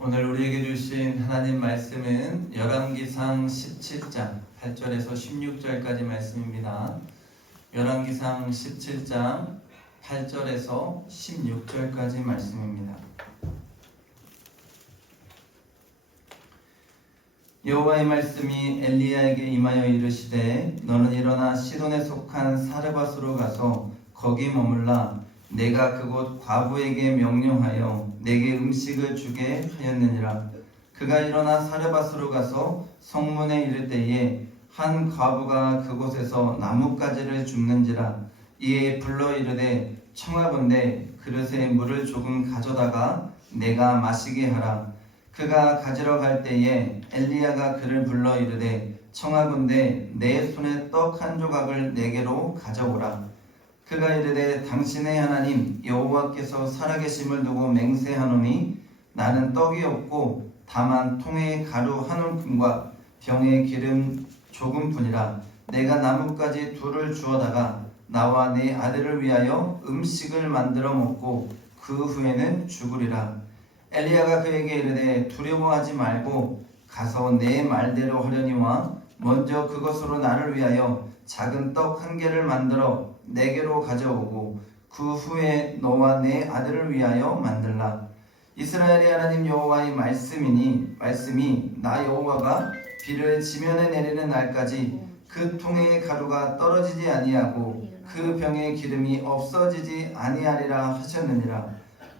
오늘 우리에게 주신 하나님 말씀은 열왕기상 17장 8절에서 16절까지 말씀입니다. 열왕기상 17장 8절에서 16절까지 말씀입니다. 여호와의 말씀이 엘리야에게 임하여 이르시되 너는 일어나 시돈에 속한 사르밧으로 가서 거기 머물라. 내가 그곳 과부에게 명령하여 내게 음식을 주게 하였느니라. 그가 일어나 사르밧으로 가서 성문에 이를 때에 한 과부가 그곳에서 나뭇가지를 줍는지라. 이에 불러 이르되 청하건대 그릇에 물을 조금 가져다가 내가 마시게 하라. 그가 가지러 갈 때에 엘리야가 그를 불러 이르되 청하건대 내 손에 떡 한 조각을 내게로 가져오라. 그가 이르되 당신의 하나님 여호와께서 살아계심을 두고 맹세하노니 나는 떡이 없고 다만 통에 가루 한 움큼과 병에 기름 조금뿐이라. 내가 나뭇가지 둘을 주어다가 나와 내 아들을 위하여 음식을 만들어 먹고 그 후에는 죽으리라. 엘리야가 그에게 이르되 두려워하지 말고 가서 내 말대로 하려니와 먼저 그것으로 나를 위하여 작은 떡 한 개를 만들어 내게로 가져오고 그 후에 너와 내 아들을 위하여 만들라. 이스라엘의 하나님 여호와의 말씀이 나 여호와가 비를 지면에 내리는 날까지 그 통에 가루가 떨어지지 아니하고 그 병에 기름이 없어지지 아니하리라 하셨느니라.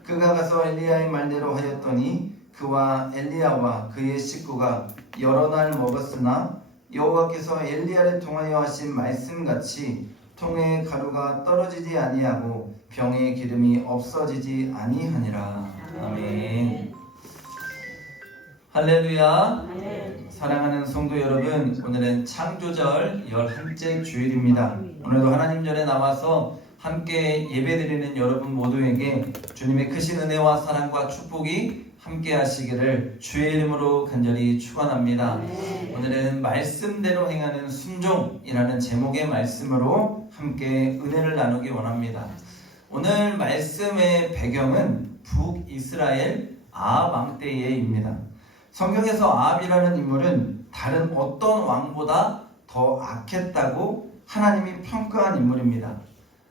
그가 가서 엘리야의 말대로 하였더니 그와 엘리야와 그의 식구가 여러 날 먹었으나 여호와께서 엘리야를 통하여 하신 말씀같이 통에 가루가 떨어지지 아니하고 병에 기름이 없어지지 아니하니라. 아멘. 할렐루야. 사랑하는 성도 여러분, 오늘은 창조절 11째 주일입니다. 오늘도 하나님 전에 나와서 함께 예배드리는 여러분 모두에게 주님의 크신 은혜와 사랑과 축복이 함께 하시기를 주의 이름으로 간절히 축원합니다. 오늘은 말씀대로 행하는 순종이라는 제목의 말씀으로 함께 은혜를 나누기 원합니다. 오늘 말씀의 배경은 북이스라엘 아합 왕 때에입니다. 성경에서 아합이라는 인물은 다른 어떤 왕보다 더 악했다고 하나님이 평가한 인물입니다.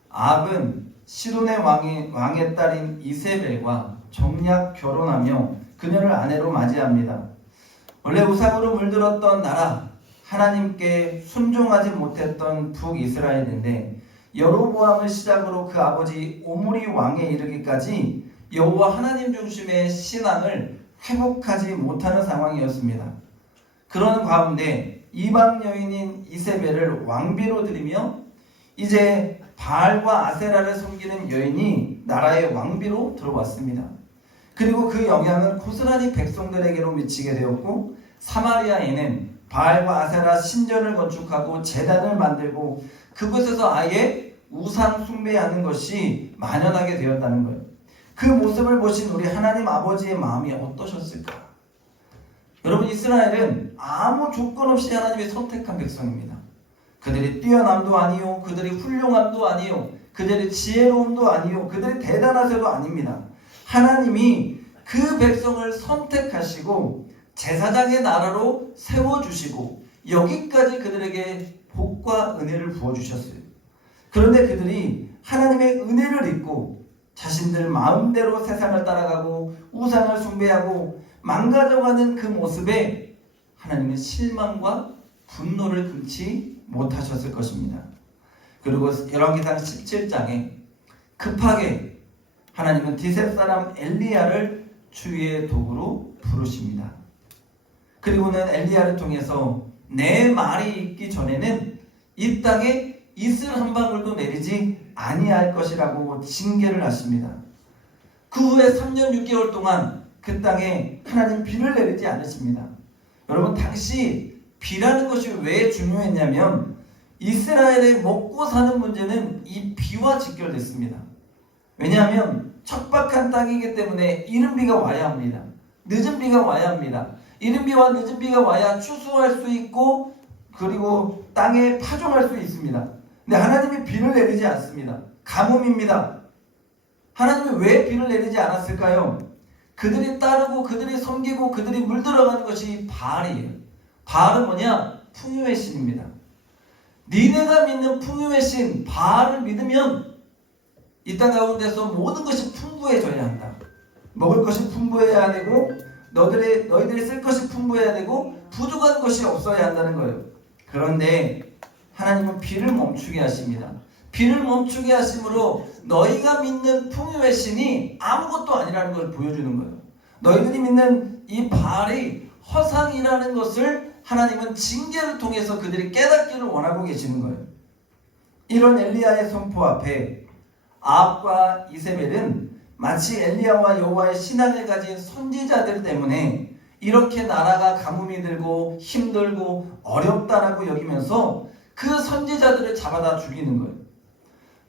아합은 시돈의 왕의 딸인 이세벨과 정략 결혼하며 그녀를 아내로 맞이합니다. 원래 우상으로 물들었던 나라, 하나님께 순종하지 못했던 북이스라엘인데 여로보암을 시작으로 그 아버지 오므리 왕에 이르기까지 여호와 하나님 중심의 신앙을 회복하지 못하는 상황이었습니다. 그런 가운데 이방 여인인 이세벨을 왕비로 들이며 이제 바알과 아세라를 섬기는 여인이 나라의 왕비로 들어왔습니다. 그리고 그 영향은 고스란히 백성들에게로 미치게 되었고 사마리아에는 바알과 아세라 신전을 건축하고 제단을 만들고 그곳에서 아예 우상 숭배하는 것이 만연하게 되었다는 거예요. 그 모습을 보신 우리 하나님 아버지의 마음이 어떠셨을까? 여러분, 이스라엘은 아무 조건 없이 하나님이 선택한 백성입니다. 그들이 뛰어남도 아니요, 그들이 훌륭함도 아니요, 그들이 지혜로움도 아니요, 그들이 대단하세도 아닙니다. 하나님이 그 백성을 선택하시고 제사장의 나라로 세워주시고 여기까지 그들에게 복과 은혜를 부어주셨어요. 그런데 그들이 하나님의 은혜를 잊고 자신들 마음대로 세상을 따라가고 우상을 숭배하고 망가져가는 그 모습에 하나님은 실망과 분노를 금치 못하셨을 것입니다. 그리고 열왕기상 17장에 급하게 하나님은 디셉 사람 엘리야를 주위의 도구로 부르십니다. 그리고는 엘리야를 통해서 내 말이 있기 전에는 이 땅에 이슬 한 방울도 내리지 아니할 것이라고 징계를 하십니다. 그 후에 3년 6개월 동안 그 땅에 하나님 비를 내리지 않으십니다. 여러분, 당시 비라는 것이 왜 중요했냐면 이스라엘의 먹고 사는 문제는 이 비와 직결됐습니다. 왜냐하면 척박한 땅이기 때문에 이른 비가 와야 합니다. 늦은 비가 와야 합니다. 이른 비와 늦은 비가 와야 추수할 수 있고 그리고 땅에 파종할 수 있습니다. 근데 하나님이 비를 내리지 않습니다. 가뭄입니다. 하나님이 왜 비를 내리지 않았을까요? 그들이 따르고 그들이 섬기고 그들이 물들어가는 것이 바알이에요. 바알은 뭐냐? 풍요의 신입니다. 니네가 믿는 풍요의 신 바알을 믿으면 이 땅 가운데서 모든 것이 풍부해져야 한다. 먹을 것이 풍부해야 되고 너희들이 쓸 것이 풍부해야 되고 부족한 것이 없어야 한다는 거예요. 그런데 하나님은 비를 멈추게 하십니다. 비를 멈추게 하심으로 너희가 믿는 풍요의 신이 아무것도 아니라는 걸 보여주는 거예요. 너희들이 믿는 이 바알이 허상이라는 것을 하나님은 징계를 통해서 그들이 깨닫기를 원하고 계시는 거예요. 이런 엘리야의 선포 앞에 아합과 이세벨은 마치 엘리야와 여호와의 신앙을 가진 선지자들 때문에 이렇게 나라가 가뭄이 들고 힘들고 어렵다라고 여기면서 그 선지자들을 잡아다 죽이는 거예요.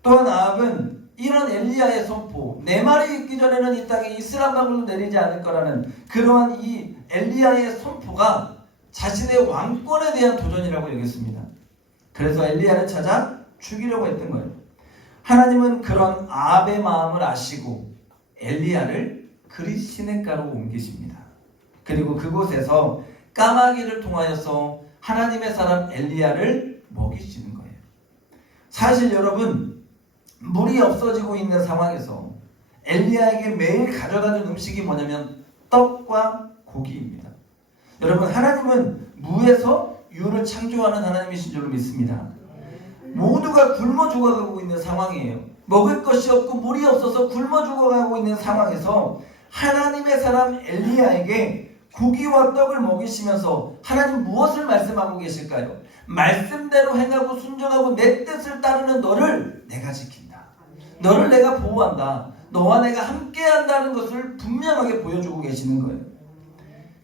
또한 아합은 이런 엘리야의 선포, 내 말이 있기 전에는 이 땅에 이슬 한 방울도 내리지 않을 거라는 그러한 이 엘리야의 선포가 자신의 왕권에 대한 도전이라고 여겼습니다. 그래서 엘리야를 찾아 죽이려고 했던 거예요. 하나님은 그런 아합의 마음을 아시고 엘리야를 그릿 시냇가로 옮기십니다. 그리고 그곳에서 까마귀를 통하여서 하나님의 사람 엘리야를 먹이시는 거예요. 사실 여러분, 물이 없어지고 있는 상황에서 엘리야에게 매일 가져다준 음식이 뭐냐면 떡과 고기입니다. 여러분, 하나님은 무에서 유를 창조하는 하나님이신 줄로 믿습니다. 모두가 굶어 죽어가고 있는 상황이에요. 먹을 것이 없고 물이 없어서 굶어 죽어가고 있는 상황에서 하나님의 사람 엘리야에게 고기와 떡을 먹이시면서 하나님 무엇을 말씀하고 계실까요? 말씀대로 행하고 순종하고 내 뜻을 따르는 너를 내가 지킨다. 너를 내가 보호한다. 너와 내가 함께한다는 것을 분명하게 보여주고 계시는 거예요.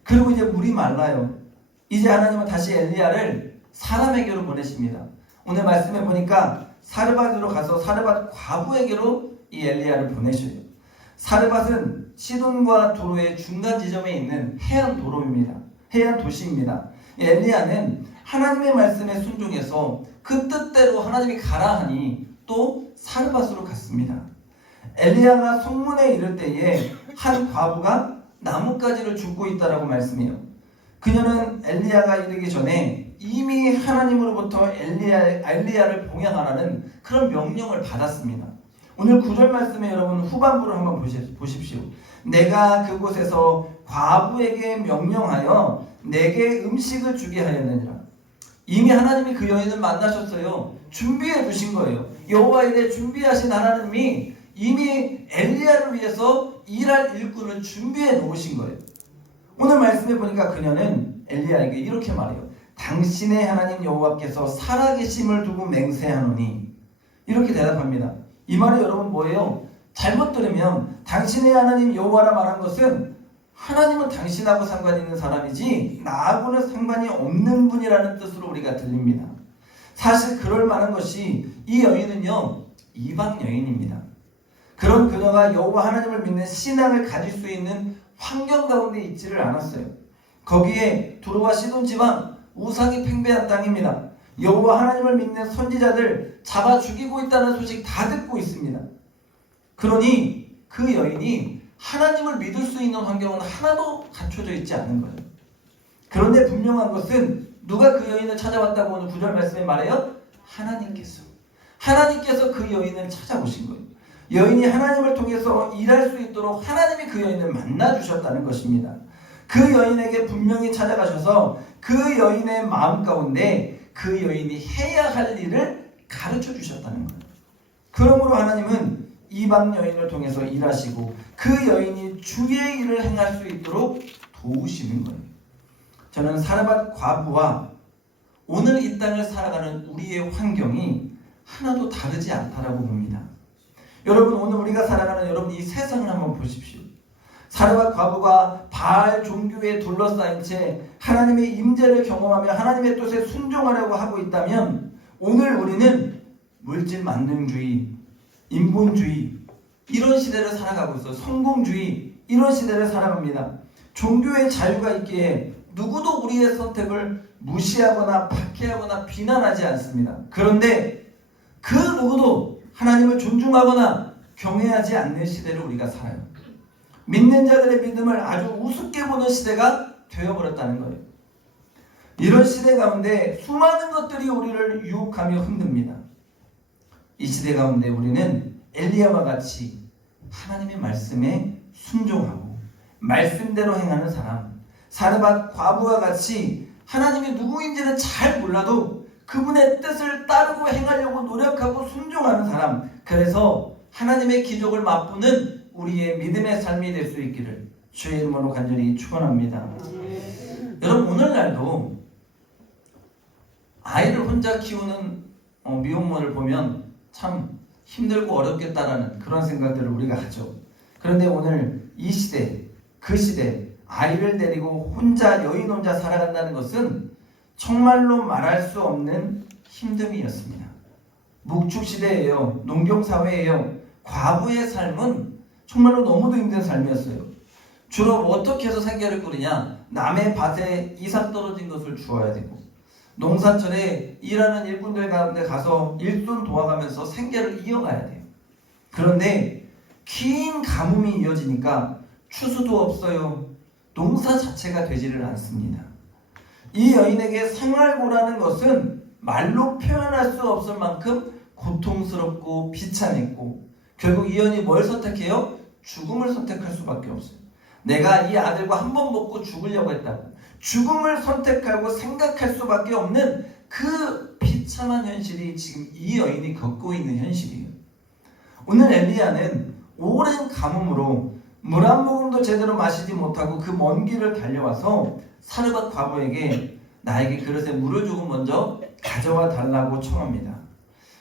그리고 이제 물이 말라요. 이제 하나님은 다시 엘리야를 사람에게로 보내십니다. 오늘 말씀해 보니까 사르밧으로 가서 사르밧 과부에게로 이 엘리야를 보내셔요. 사르밧은 시돈과 도로의 중간 지점에 있는 해안 도로입니다. 해안 도시입니다. 엘리야는 하나님의 말씀에 순종해서 그 뜻대로 하나님이 가라 하니 또 사르밧으로 갔습니다. 엘리야가 성문에 이를 때에 한 과부가 나뭇가지를 줍고 있다라고 말씀해요. 그녀는 엘리야가 이르기 전에 이미 하나님으로부터 엘리야를 봉양하라는 그런 명령을 받았습니다. 오늘 9절 말씀에 여러분 후반부를 한번 보십시오. 내가 그곳에서 과부에게 명령하여 내게 음식을 주게 하였느니라. 이미 하나님이 그 여인을 만나셨어요. 준비해 두신 거예요. 여호와 이레 준비하신 하나님이 이미 엘리야를 위해서 일할 일꾼을 준비해 놓으신 거예요. 오늘 말씀해 보니까 그녀는 엘리야에게 이렇게 말해요. 당신의 하나님 여호와께서 살아계심을 두고 맹세하노니, 이렇게 대답합니다. 이 말이 여러분 뭐예요? 잘못 들으면 당신의 하나님 여호와라 말한 것은 하나님은 당신하고 상관이 있는 사람이지 나하고는 상관이 없는 분이라는 뜻으로 우리가 들립니다. 사실 그럴 만한 것이 이 여인은요, 이방 여인입니다. 그런 그녀가 여호와 하나님을 믿는 신앙을 가질 수 있는 환경 가운데 있지를 않았어요. 거기에 두로와 시돈 지방 우상이 팽배한 땅입니다. 여호와 하나님을 믿는 선지자들 잡아 죽이고 있다는 소식 다 듣고 있습니다. 그러니 그 여인이 하나님을 믿을 수 있는 환경은 하나도 갖춰져 있지 않은 거예요. 그런데 분명한 것은 누가 그 여인을 찾아왔다고 오늘 9절 말씀에 말해요? 하나님께서 그 여인을 찾아오신 거예요. 여인이 하나님을 통해서 일할 수 있도록 하나님이 그 여인을 만나주셨다는 것입니다. 그 여인에게 분명히 찾아가셔서 그 여인의 마음 가운데 그 여인이 해야 할 일을 가르쳐 주셨다는 거예요. 그러므로 하나님은 이방 여인을 통해서 일하시고 그 여인이 주의 일을 행할 수 있도록 도우시는 거예요. 저는 사르밧 과부와 오늘 이 땅을 살아가는 우리의 환경이 하나도 다르지 않다라고 봅니다. 여러분, 오늘 우리가 살아가는 여러분 이 세상을 한번 보십시오. 사르밧 과부가 바알 종교에 둘러싸인 채 하나님의 임재를 경험하며 하나님의 뜻에 순종하려고 하고 있다면 오늘 우리는 물질 만능주의, 인본주의 이런 시대를 살아가고 있어요. 성공주의 이런 시대를 살아갑니다. 종교의 자유가 있기에 누구도 우리의 선택을 무시하거나 박해하거나 비난하지 않습니다. 그런데 그 누구도 하나님을 존중하거나 경외하지 않는 시대를 우리가 살아요. 믿는 자들의 믿음을 아주 우습게 보는 시대가 되어버렸다는 거예요. 이런 시대 가운데 수많은 것들이 우리를 유혹하며 흔듭니다. 이 시대 가운데 우리는 엘리야와 같이 하나님의 말씀에 순종하고 말씀대로 행하는 사람, 사르밧 과부와 같이 하나님이 누구인지는 잘 몰라도 그분의 뜻을 따르고 행하려고 노력하고 순종하는 사람, 그래서 하나님의 기적을 맛보는 우리의 믿음의 삶이 될 수 있기를 주의 이름으로 간절히 축원합니다. 여러분, 오늘날도 아이를 혼자 키우는 미혼모를 보면 참 힘들고 어렵겠다라는 그런 생각들을 우리가 하죠. 그런데 오늘 이 시대, 그 시대, 아이를 데리고 여인 혼자 살아간다는 것은 정말로 말할 수 없는 힘듦이었습니다. 목축시대예요. 농경사회예요. 과부의 삶은 정말로 너무도 힘든 삶이었어요. 주로 어떻게 해서 생계를 꾸리냐? 남의 밭에 이삭 떨어진 것을 주어야 되고, 농사철에 일하는 일꾼들 가운데 가서 일손 도와가면서 생계를 이어가야 돼요. 그런데 긴 가뭄이 이어지니까 추수도 없어요. 농사 자체가 되지를 않습니다. 이 여인에게 생활고라는 것은 말로 표현할 수 없을 만큼 고통스럽고 비참했고, 결국 이 여인이 뭘 선택해요? 죽음을 선택할 수밖에 없어요. 내가 이 아들과 한 번 먹고 죽으려고 했다고 죽음을 선택하고 생각할 수밖에 없는 그 비참한 현실이 지금 이 여인이 겪고 있는 현실이에요. 오늘 엘리야는 오랜 가뭄으로 물 한 모금도 제대로 마시지 못하고 그 먼 길을 달려와서 사르밧 과부에게 나에게 그릇에 물을 조금 먼저 가져와 달라고 청합니다.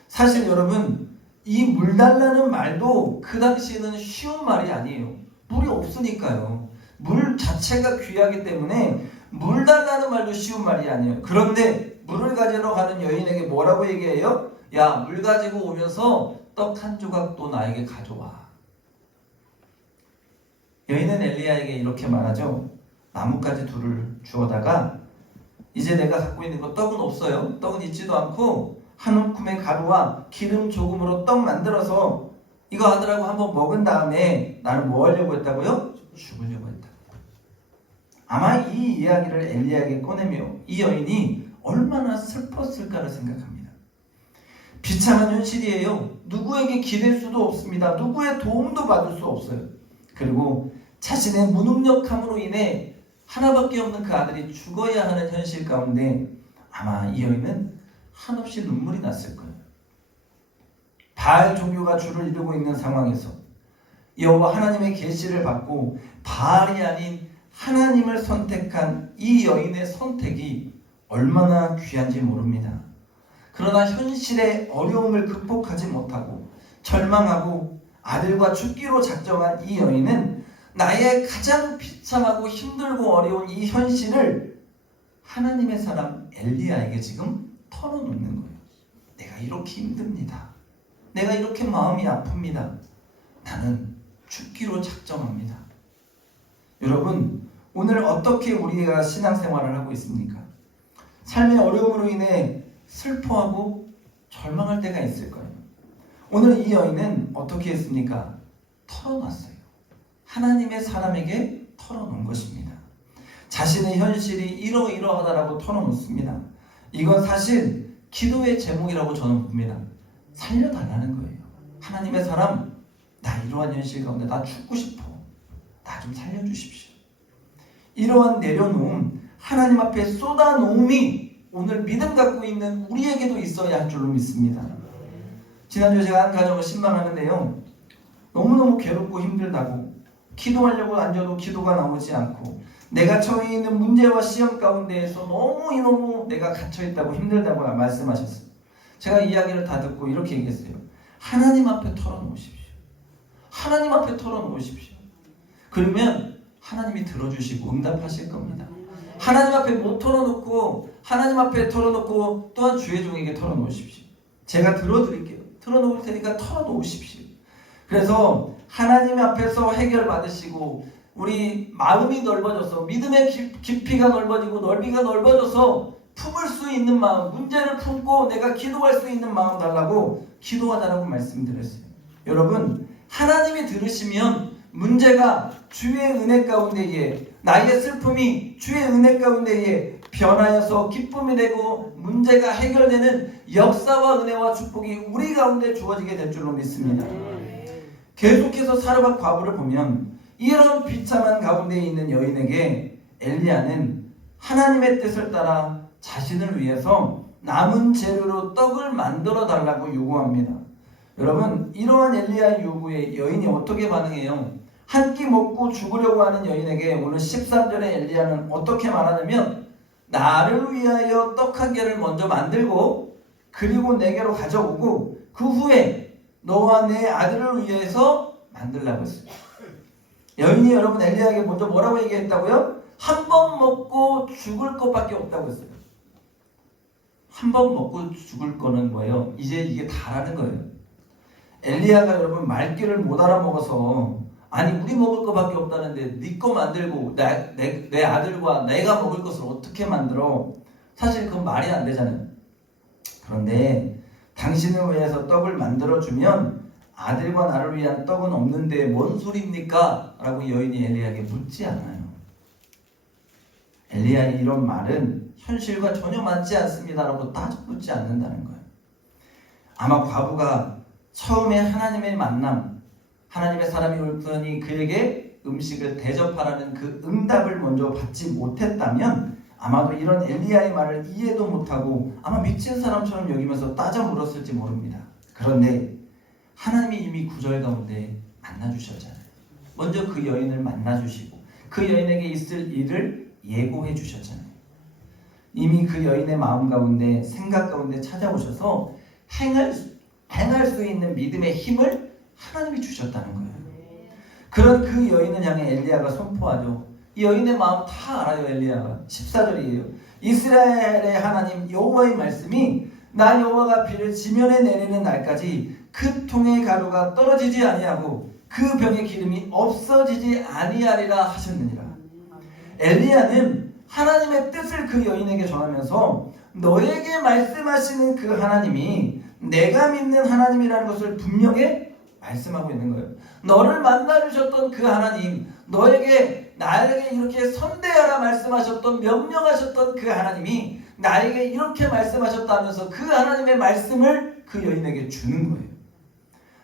사실 여러분, 이 물 달라는 말도 그 당시에는 쉬운 말이 아니에요. 물이 없으니까요. 물 자체가 귀하기 때문에 물 달라는 말도 쉬운 말이 아니에요. 그런데 물을 가지러 가는 여인에게 뭐라고 얘기해요? 야, 물 가지고 오면서 떡 한 조각 또 나에게 가져와. 여인은 엘리야에게 이렇게 말하죠. 나뭇가지 둘을 주워다가 이제 내가 갖고 있는 거 떡은 없어요. 떡은 있지도 않고 한 움큼의 가루와 기름 조금으로 떡 만들어서 이거 아들하고 한번 먹은 다음에 나는 뭐 하려고 했다고요? 죽으려고 했다. 아마 이 이야기를 엘리야에게 꺼내며 이 여인이 얼마나 슬펐을까를 생각합니다. 비참한 현실이에요. 누구에게 기댈 수도 없습니다. 누구의 도움도 받을 수 없어요. 그리고 자신의 무능력함으로 인해 하나밖에 없는 그 아들이 죽어야 하는 현실 가운데 아마 이 여인은 한없이 눈물이 났을 거예요. 바알 종교가 주를 이루고 있는 상황에서 여호와 하나님의 계시를 받고 바알이 아닌 하나님을 선택한 이 여인의 선택이 얼마나 귀한지 모릅니다. 그러나 현실의 어려움을 극복하지 못하고 절망하고 아들과 죽기로 작정한 이 여인은 나의 가장 비참하고 힘들고 어려운 이 현실을 하나님의 사람 엘리야에게 지금 털어놓는 거예요. 내가 이렇게 힘듭니다. 내가 이렇게 마음이 아픕니다. 나는 죽기로 작정합니다. 여러분, 오늘 어떻게 우리가 신앙생활을 하고 있습니까? 삶의 어려움으로 인해 슬퍼하고 절망할 때가 있을 거예요. 오늘 이 여인은 어떻게 했습니까? 털어놨어요. 하나님의 사람에게 털어놓은 것입니다. 자신의 현실이 이러이러하다라고 털어놓습니다. 이건 사실 기도의 제목이라고 저는 봅니다. 살려달라는 거예요. 하나님의 사람, 나 이러한 현실 가운데 나 죽고 싶어. 나 좀 살려주십시오. 이러한 내려놓음, 하나님 앞에 쏟아놓음이 오늘 믿음 갖고 있는 우리에게도 있어야 할 줄로 믿습니다. 지난주에 제가 한 가정을 신방하는데요, 너무너무 괴롭고 힘들다고 기도하려고 앉아도 기도가 나오지 않고 내가 처해 있는 문제와 시험 가운데에서 너무 내가 갇혀있다고 힘들다고 말씀하셨어요. 제가 이야기를 다 듣고 이렇게 얘기했어요. 하나님 앞에 털어놓으십시오. 하나님 앞에 털어놓으십시오. 그러면 하나님이 들어주시고 응답하실 겁니다. 하나님 앞에 못 털어놓고 하나님 앞에 털어놓고 또한 주의 종에게 털어놓으십시오. 제가 들어드릴게요. 털어놓을 테니까 털어놓으십시오. 그래서 하나님 앞에서 해결받으시고 우리 마음이 넓어져서 믿음의 깊이가 넓어지고 넓이가 넓어져서 품을 수 있는 마음, 문제를 품고 내가 기도할 수 있는 마음 달라고 기도하자라고 말씀드렸어요. 여러분, 하나님이 들으시면 문제가 주의 은혜 가운데에, 나의 슬픔이 주의 은혜 가운데에 변하여서 기쁨이 되고 문제가 해결되는 역사와 은혜와 축복이 우리 가운데 주어지게 될 줄로 믿습니다. 계속해서 사르밧 과부를 보면 이런 비참한 가운데 있는 여인에게 엘리야는 하나님의 뜻을 따라 자신을 위해서 남은 재료로 떡을 만들어 달라고 요구합니다. 여러분, 이러한 엘리야의 요구에 여인이 어떻게 반응해요? 한 끼 먹고 죽으려고 하는 여인에게 오늘 13절에 엘리야는 어떻게 말하냐면, 나를 위하여 떡 한 개를 먼저 만들고 그리고 내게로 가져오고 그 후에 너와 내 아들을 위해서 만들라고 했어요. 여인이 여러분 엘리야에게 먼저 뭐라고 얘기했다고요? 한 번 먹고 죽을 것밖에 없다고 했어요. 한 번 먹고 죽을 거는 뭐예요? 이제 이게 다라는 거예요. 엘리야가 여러분 말귀를 못 알아먹어서, 아니 우리 먹을 것밖에 없다는데 네 거 만들고 내 아들과 내가 먹을 것을 어떻게 만들어? 사실 그건 말이 안 되잖아요. 그런데 당신을 위해서 떡을 만들어주면 아들과 나를 위한 떡은 없는데 뭔 소리입니까? 라고 여인이 엘리야에게 묻지 않아요. 엘리야의 이런 말은 현실과 전혀 맞지 않습니다 라고 따져 묻지 않는다는 거예요. 아마 과부가 처음에 하나님의 만남, 하나님의 사람이 올더니 그에게 음식을 대접하라는 그 응답을 먼저 받지 못했다면 아마도 이런 엘리야의 말을 이해도 못하고 아마 미친 사람처럼 여기면서 따져 물었을지 모릅니다. 그런데 하나님이 이미 구절 가운데 만나주셨잖아요. 먼저 그 여인을 만나주시고 그 여인에게 있을 일을 예고해 주셨잖아요. 이미 그 여인의 마음 가운데, 생각 가운데 찾아오셔서 행할 수 있는 믿음의 힘을 하나님이 주셨다는 거예요. 그런 그 여인을 향해 엘리야가 선포하죠. 이 여인의 마음 다 알아요. 엘리야가 14절이에요. 이스라엘의 하나님 여호와의 말씀이 나 여호와가 비를 지면에 내리는 날까지 그 통의 가루가 떨어지지 아니하고 그 병의 기름이 없어지지 아니하리라 하셨느니라. 엘리야는 하나님의 뜻을 그 여인에게 전하면서 너에게 말씀하시는 그 하나님이 내가 믿는 하나님이라는 것을 분명히 말씀하고 있는 거예요. 너를 만나주셨던 그 하나님, 너에게 나에게 이렇게 선대하라 말씀하셨던, 명령하셨던 그 하나님이 나에게 이렇게 말씀하셨다면서 그 하나님의 말씀을 그 여인에게 주는 거예요.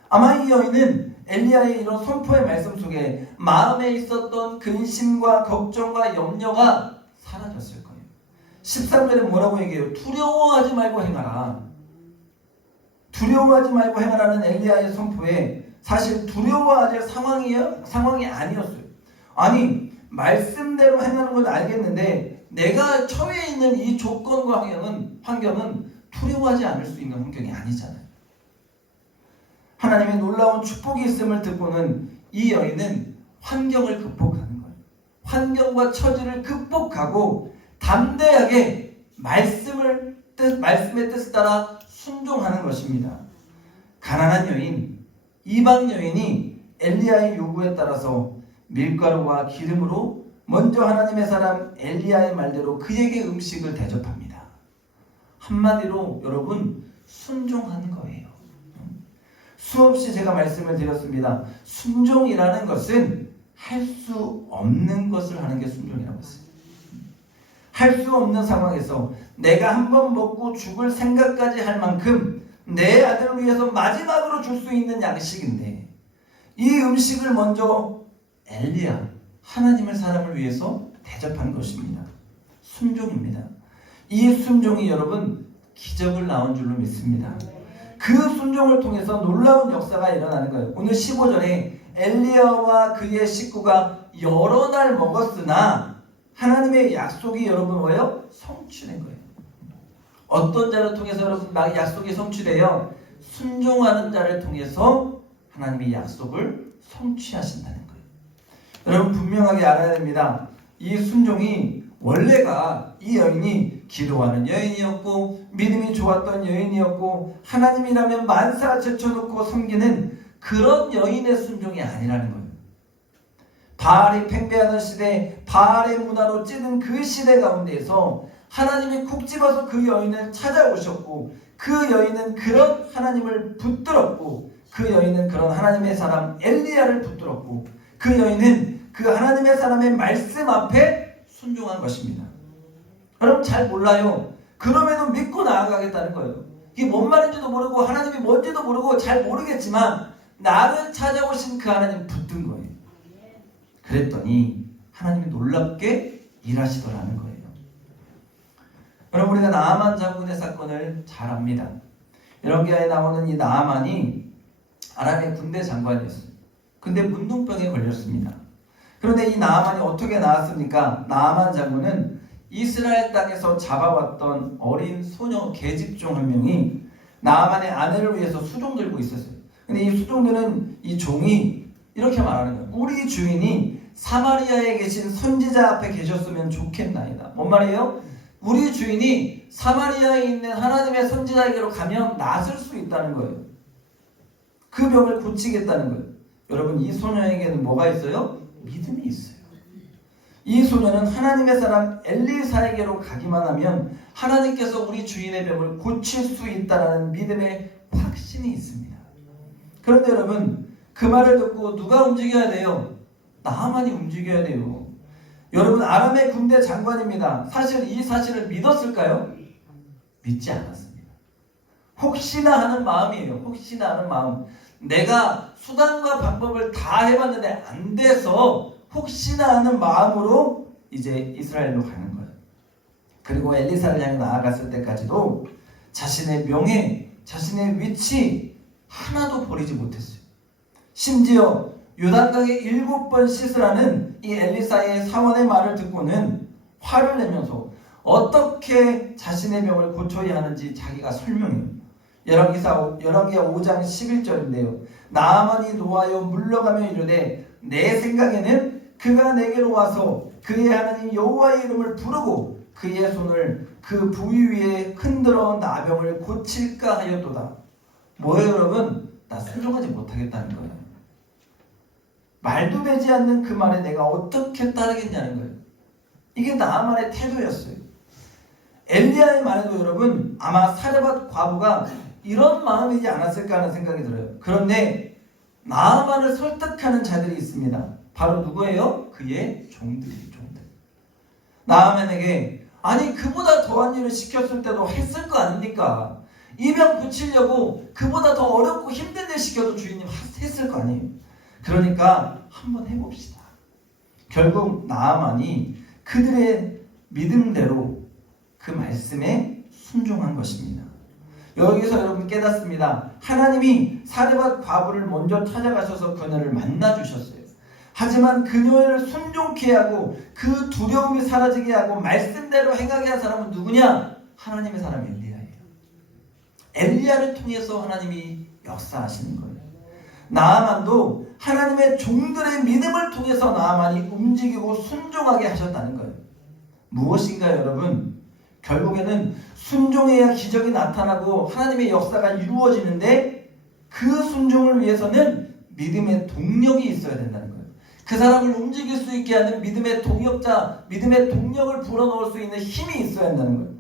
아마 이 여인은 엘리야의 이런 선포의 말씀 속에 마음에 있었던 근심과 걱정과 염려가 사라졌을 거예요. 13절에 뭐라고 얘기해요? 두려워하지 말고 행하라. 두려워하지 말고 행하라는 엘리야의 선포에 사실 두려워할 상황이 아니었어요. 아니 말씀대로 행하는 건 알겠는데 내가 처해 있는 이 조건과 환경은 두려워하지 않을 수 있는 환경이 아니잖아요. 하나님의 놀라운 축복이 있음을 듣고는 이 여인은 환경을 극복하는 거예요. 환경과 처지를 극복하고 담대하게 말씀의 뜻을 따라 순종하는 것입니다. 가난한 여인, 이방 여인이 엘리야의 요구에 따라서 밀가루와 기름으로 먼저 하나님의 사람 엘리야의 말대로 그에게 음식을 대접합니다. 한마디로 여러분 순종하는 거예요. 수없이 제가 말씀을 드렸습니다. 순종이라는 것은 할 수 없는 것을 하는 게 순종이라고 했어요. 할 수 없는 상황에서 내가 한 번 먹고 죽을 생각까지 할 만큼 내 아들을 위해서 마지막으로 줄 수 있는 양식인데 이 음식을 먼저 엘리야, 하나님의 사람을 위해서 대접한 것입니다. 순종입니다. 이 순종이 여러분 기적을 낳은 줄로 믿습니다. 그 순종을 통해서 놀라운 역사가 일어나는 거예요. 오늘 15절에 엘리야와 그의 식구가 여러 날 먹었으나 하나님의 약속이 여러분 뭐예요? 성취된 거예요. 어떤 자를 통해서 여러분 약속이 성취돼요? 순종하는 자를 통해서 하나님이 약속을 성취하신다는 거예요. 여러분 분명하게 알아야 됩니다. 이 순종이 원래가 이 여인이 기도하는 여인이었고 믿음이 좋았던 여인이었고 하나님이라면 만사 제쳐놓고 섬기는 그런 여인의 순종이 아니라는 거예요. 바알이 팽배하는 시대, 바알의 문화로 찌든 그 시대 가운데에서 하나님이 콕 집어서 그 여인을 찾아오셨고 그 여인은 그런 하나님을 붙들었고 그 여인은 그런 하나님의 사람 엘리야를 붙들었고 그 여인은 그 하나님의 사람의 말씀 앞에 순종한 것입니다. 여러분 잘 몰라요. 그럼에도 믿고 나아가겠다는 거예요. 이게 뭔 말인지도 모르고 하나님이 뭔지도 모르고 잘 모르겠지만 나를 찾아오신 그 하나님 붙든 거예요. 그랬더니 하나님이 놀랍게 일하시더라는 거예요. 여러분 우리가 나아만 장군의 사건을 잘 압니다. 열왕기하에 나오는 이 나아만이 아람의 군대 장관이었어요. 근데 문둥병에 걸렸습니다. 그런데 이 나아만이 어떻게 나왔습니까? 나아만 장군은 이스라엘 땅에서 잡아왔던 어린 소녀 계집종 한 명이 나아만의 아내를 위해서 수종 들고 있었어요. 근데 이 수종들은 이 종이 이렇게 말하는 거예요. 우리 주인이 사마리아에 계신 선지자 앞에 계셨으면 좋겠나이다. 뭔 말이에요? 우리 주인이 사마리아에 있는 하나님의 선지자에게로 가면 낫을 수 있다는 거예요. 그 병을 고치겠다는 거예요. 여러분 이 소녀에게는 뭐가 있어요? 믿음이 있어요. 이 소녀는 하나님의 사람 엘리사에게로 가기만 하면 하나님께서 우리 주인의 병을 고칠 수 있다는 믿음의 확신이 있습니다. 그런데 여러분 그 말을 듣고 누가 움직여야 돼요? 나아만이 움직여야 돼요. 여러분 아람의 군대 장관입니다. 사실 이 사실을 믿었을까요? 믿지 않았습니다. 혹시나 하는 마음이에요. 혹시나 하는 마음. 내가 수단과 방법을 다 해봤는데 안 돼서 혹시나 하는 마음으로 이제 이스라엘로 가는 거예요. 그리고 엘리사를 향해 나아갔을 때까지도 자신의 명예, 자신의 위치 하나도 버리지 못했어요. 심지어 요단강에 7번 씻으라는 이 엘리사의 사원의 말을 듣고는 화를 내면서 어떻게 자신의 병을 고쳐야 하는지 자기가 설명해요. 열왕기하 5장 11절인데요. 나아만이 노하여 물러가며 이르되 내 생각에는 그가 내게로 와서 그의 하나님 여호와의 이름을 부르고 그의 손을 그 부위 위에 흔들어 나병을 고칠까 하였도다. 뭐예요 여러분? 나 순종하지 못하겠다는 거예요. 말도 되지 않는 그 말에 내가 어떻게 따르겠냐는 거예요. 이게 나아만의 태도였어요. 엘리야의 말에도 여러분 아마 사레밧 과부가 이런 마음이지 않았을까 하는 생각이 들어요. 그런데 나아만을 설득하는 자들이 있습니다. 바로 누구예요? 그의 종들. 나아만에게 아니 그보다 더한 일을 시켰을 때도 했을 거 아닙니까? 이 병 고치려고 그보다 더 어렵고 힘든 일 시켜도 주인님 했을 거 아니에요. 그러니까 한번 해봅시다. 결국 나아만이 그들의 믿음대로 그 말씀에 순종한 것입니다. 여기서 여러분 깨닫습니다. 하나님이 사레밧 과부를 먼저 찾아가셔서 그녀를 만나주셨어요. 하지만 그녀를 순종케 하고 그 두려움이 사라지게 하고 말씀대로 행하게 한 사람은 누구냐? 하나님의 사람 엘리야예요. 엘리야를 통해서 하나님이 역사하시는 거예요. 나아만도 하나님의 종들의 믿음을 통해서 나아만이 움직이고 순종하게 하셨다는 거예요. 무엇인가요 여러분? 결국에는 순종해야 기적이 나타나고 하나님의 역사가 이루어지는데 그 순종을 위해서는 믿음의 동력이 있어야 된다는 거예요. 그 사람을 움직일 수 있게 하는 믿음의 동력자, 믿음의 동력을 불어넣을 수 있는 힘이 있어야 한다는 거예요.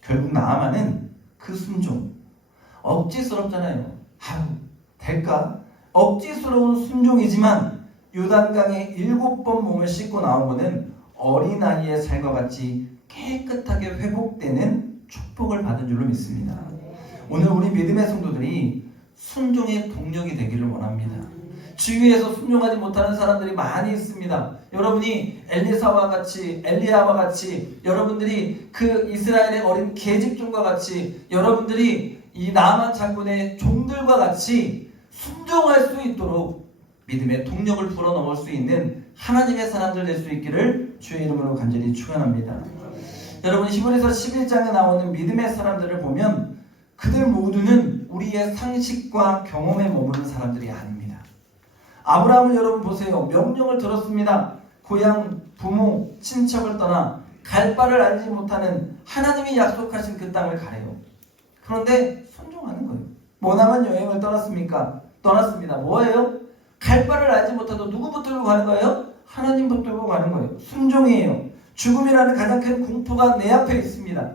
결국 나아만은 그 순종, 억지스럽잖아요. 될까? 억지스러운 순종이지만 요단강에 7번 몸을 씻고 나온 것은 어린아이의 삶과 같이 깨끗하게 회복되는 축복을 받은 줄로 믿습니다. 오늘 우리 믿음의 성도들이 순종의 동력이 되기를 원합니다. 주위에서 순종하지 못하는 사람들이 많이 있습니다. 여러분이 엘리야와 같이 여러분들이 그 이스라엘의 어린 계집종과 같이 여러분들이 이 나아만 장군의 종들과 같이 순종할 수 있도록 믿음의 동력을 불어넣을 수 있는 하나님의 사람들 될 수 있기를 주의 이름으로 간절히 축원합니다. 여러분 히브리서 11장에 나오는 믿음의 사람들을 보면 그들 모두는 우리의 상식과 경험에 머무는 사람들이 아닙니다. 아브라함을 여러분 보세요. 명령을 들었습니다. 고향, 부모, 친척을 떠나 갈 바를 알지 못하는 하나님이 약속하신 그 땅을 가래요. 그런데 순종하는 거예요. 머나먼 여행을 떠났습니까? 떠났습니다. 뭐예요? 갈 바를 알지 못해도 누구 붙들고 가는 거예요? 하나님 붙들고 가는 거예요. 순종이에요. 죽음이라는 가장 큰 공포가 내 앞에 있습니다.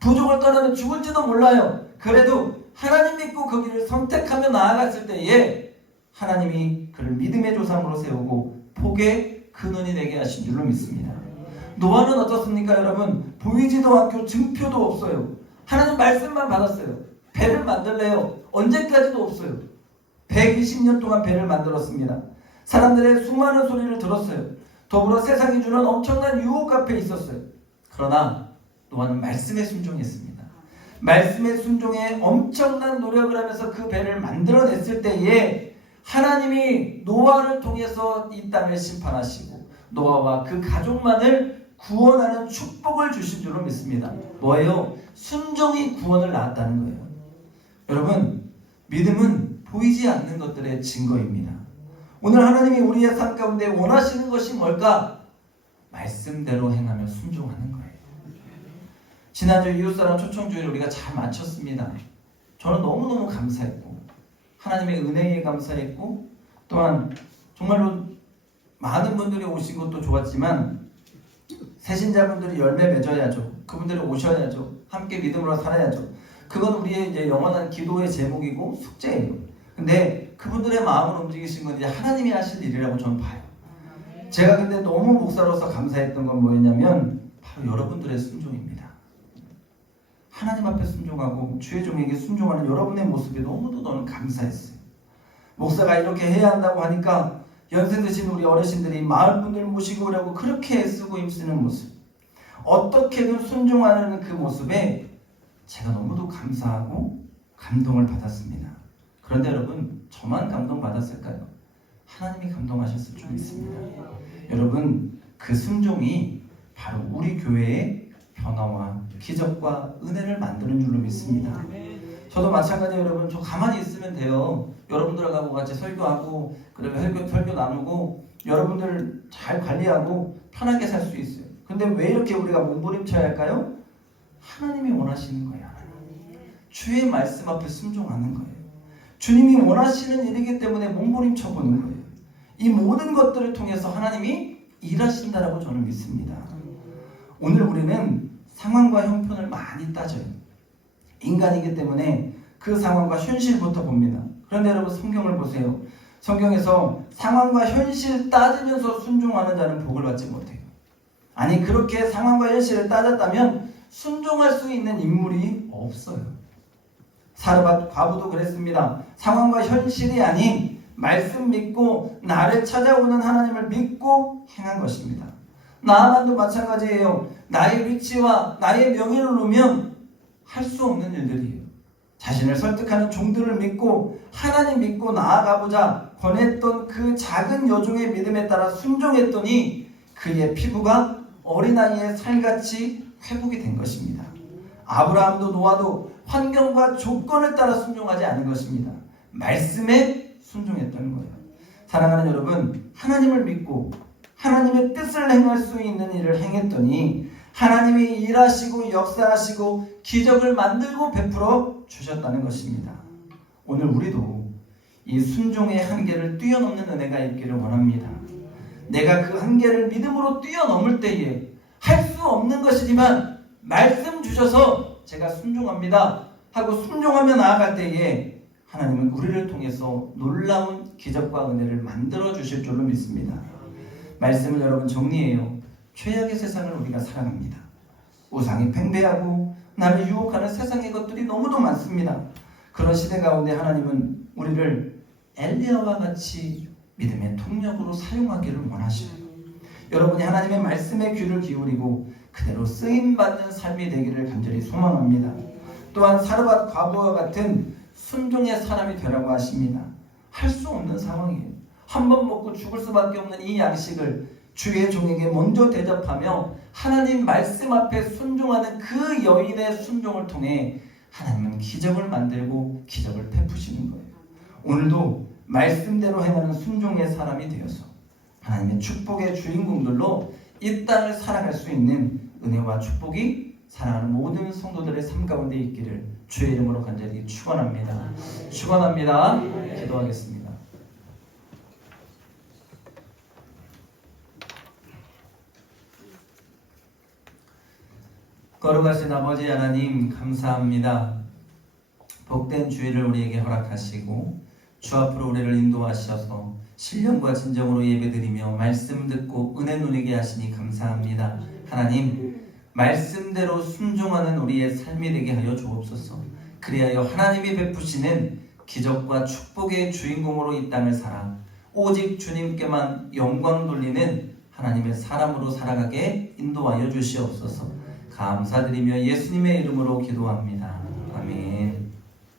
부족을 떠나면 죽을지도 몰라요. 그래도 하나님 믿고 그 길을 선택하며 나아갔을 때에 하나님이 그를 믿음의 조상으로 세우고 복의 근원이 되게 하신 줄로 믿습니다. 노아는 어떻습니까 여러분? 보이지도 않고 증표도 없어요. 하나님 말씀만 받았어요. 배를 만들래요. 언제까지도 없어요. 120년 동안 배를 만들었습니다. 사람들의 수많은 소리를 들었어요. 더불어 세상이 주는 엄청난 유혹 앞에 있었어요. 그러나 노아는 말씀에 순종했습니다. 말씀에 순종해 엄청난 노력을 하면서 그 배를 만들어냈을 때에 하나님이 노아를 통해서 이 땅을 심판하시고 노아와 그 가족만을 구원하는 축복을 주신 줄로 믿습니다. 뭐예요? 순종이 구원을 낳았다는 거예요. 여러분, 믿음은 보이지 않는 것들의 증거입니다. 오늘 하나님이 우리의 삶 가운데 원하시는 것이 뭘까? 말씀대로 행하며 순종하는 거예요. 지난주 이웃사랑 초청주의를 우리가 잘 마쳤습니다. 저는 너무너무 감사했고 하나님의 은혜에 감사했고 또한 정말로 많은 분들이 오신 것도 좋았지만 새신자분들이 열매 맺어야죠. 그분들이 오셔야죠. 함께 믿음으로 살아야죠. 그건 우리의 이제 영원한 기도의 제목이고 숙제예요. 근데 그분들의 마음을 움직이신 건 이제 하나님이 하실 일이라고 저는 봐요. 제가 근데 너무 목사로서 감사했던 건 뭐였냐면 바로 여러분들의 순종입니다. 하나님 앞에 순종하고 주의 종에게 순종하는 여러분의 모습이 너무도 너무 감사했어요. 목사가 이렇게 해야 한다고 하니까 연세 드신 우리 어르신들이 마을 분들 모시고 오려고 그렇게 애쓰고 힘쓰는 모습, 어떻게든 순종하는 그 모습에 제가 너무도 감사하고 감동을 받았습니다. 그런데 여러분, 저만 감동받았을까요? 하나님이 감동하셨을 줄 믿습니다. 여러분, 그 순종이 바로 우리 교회의 변화와 기적과 은혜를 만드는 줄로 믿습니다. 저도 마찬가지예요. 여러분, 저 가만히 있으면 돼요. 여러분들하고 같이 설교하고 그리고 설교 나누고 여러분들 잘 관리하고 편하게 살 수 있어요. 근데 왜 이렇게 우리가 몸부림쳐야 할까요? 하나님이 원하시는 거예요. 주의 말씀 앞에 순종하는 거예요. 주님이 원하시는 일이기 때문에 몸부림쳐 보는 거예요. 이 모든 것들을 통해서 하나님이 일하신다라고 저는 믿습니다. 오늘 우리는 상황과 형편을 많이 따져요. 인간이기 때문에 그 상황과 현실부터 봅니다. 그런데 여러분, 성경을 보세요. 성경에서 상황과 현실 따지면서 순종하는 자는 복을 받지 못해요. 아니, 그렇게 상황과 현실을 따졌다면 순종할 수 있는 인물이 없어요. 사르밧 과부도 그랬습니다. 상황과 현실이 아닌 말씀 믿고 나를 찾아오는 하나님을 믿고 행한 것입니다. 나아만도 마찬가지예요. 나의 위치와 나의 명예를 놓으면 할 수 없는 일들이에요. 자신을 설득하는 종들을 믿고 하나님 믿고 나아가보자 권했던 그 작은 여종의 믿음에 따라 순종했더니 그의 피부가 어린아이의 살같이 회복이 된 것입니다. 아브라함도 노아도 환경과 조건을 따라 순종하지 않은 것입니다. 말씀에 순종했다는 거예요. 사랑하는 여러분, 하나님을 믿고 하나님의 뜻을 행할 수 있는 일을 행했더니 하나님이 일하시고 역사하시고 기적을 만들고 베풀어 주셨다는 것입니다. 오늘 우리도 이 순종의 한계를 뛰어넘는 은혜가 있기를 원합니다. 내가 그 한계를 믿음으로 뛰어넘을 때에 할 수 없는 것이지만 말씀 주셔서 제가 순종합니다 하고 순종하며 나아갈 때에 하나님은 우리를 통해서 놀라운 기적과 은혜를 만들어 주실 줄로 믿습니다. 말씀을 여러분 정리해요. 최악의 세상을 우리가 살아갑니다. 우상이 팽배하고 나를 유혹하는 세상의 것들이 너무도 많습니다. 그런 시대 가운데 하나님은 우리를 엘리야와 같이 믿음의 통역으로 사용하기를 원하시고 여러분이 하나님의 말씀에 귀를 기울이고 그대로 쓰임받는 삶이 되기를 간절히 소망합니다. 또한 사르밧 과부와 같은 순종의 사람이 되라고 하십니다. 할 수 없는 상황이에요. 한 번 먹고 죽을 수밖에 없는 이 양식을 주의 종에게 먼저 대접하며 하나님 말씀 앞에 순종하는 그 여인의 순종을 통해 하나님은 기적을 만들고 기적을 베푸시는 거예요. 오늘도 말씀대로 행하는 순종의 사람이 되어서 하나님의 축복의 주인공들로 이 땅을 살아갈 수 있는 은혜와 축복이 사랑하는 모든 성도들의 삶 가운데 있기를 주의 이름으로 간절히 축원합니다. 축원합니다. 기도하겠습니다. 거룩하신 아버지 하나님 감사합니다. 복된 주일을 우리에게 허락하시고 주 앞으로 우리를 인도하셔서 신령과 진정으로 예배드리며 말씀 듣고 은혜 누리게 하시니 감사합니다. 하나님, 말씀대로 순종하는 우리의 삶이 되게 하여 주옵소서. 그리하여 하나님이 베푸시는 기적과 축복의 주인공으로 이 땅을 살아 오직 주님께만 영광 돌리는 하나님의 사람으로 살아가게 인도하여 주시옵소서. 감사드리며 예수님의 이름으로 기도합니다. 아멘.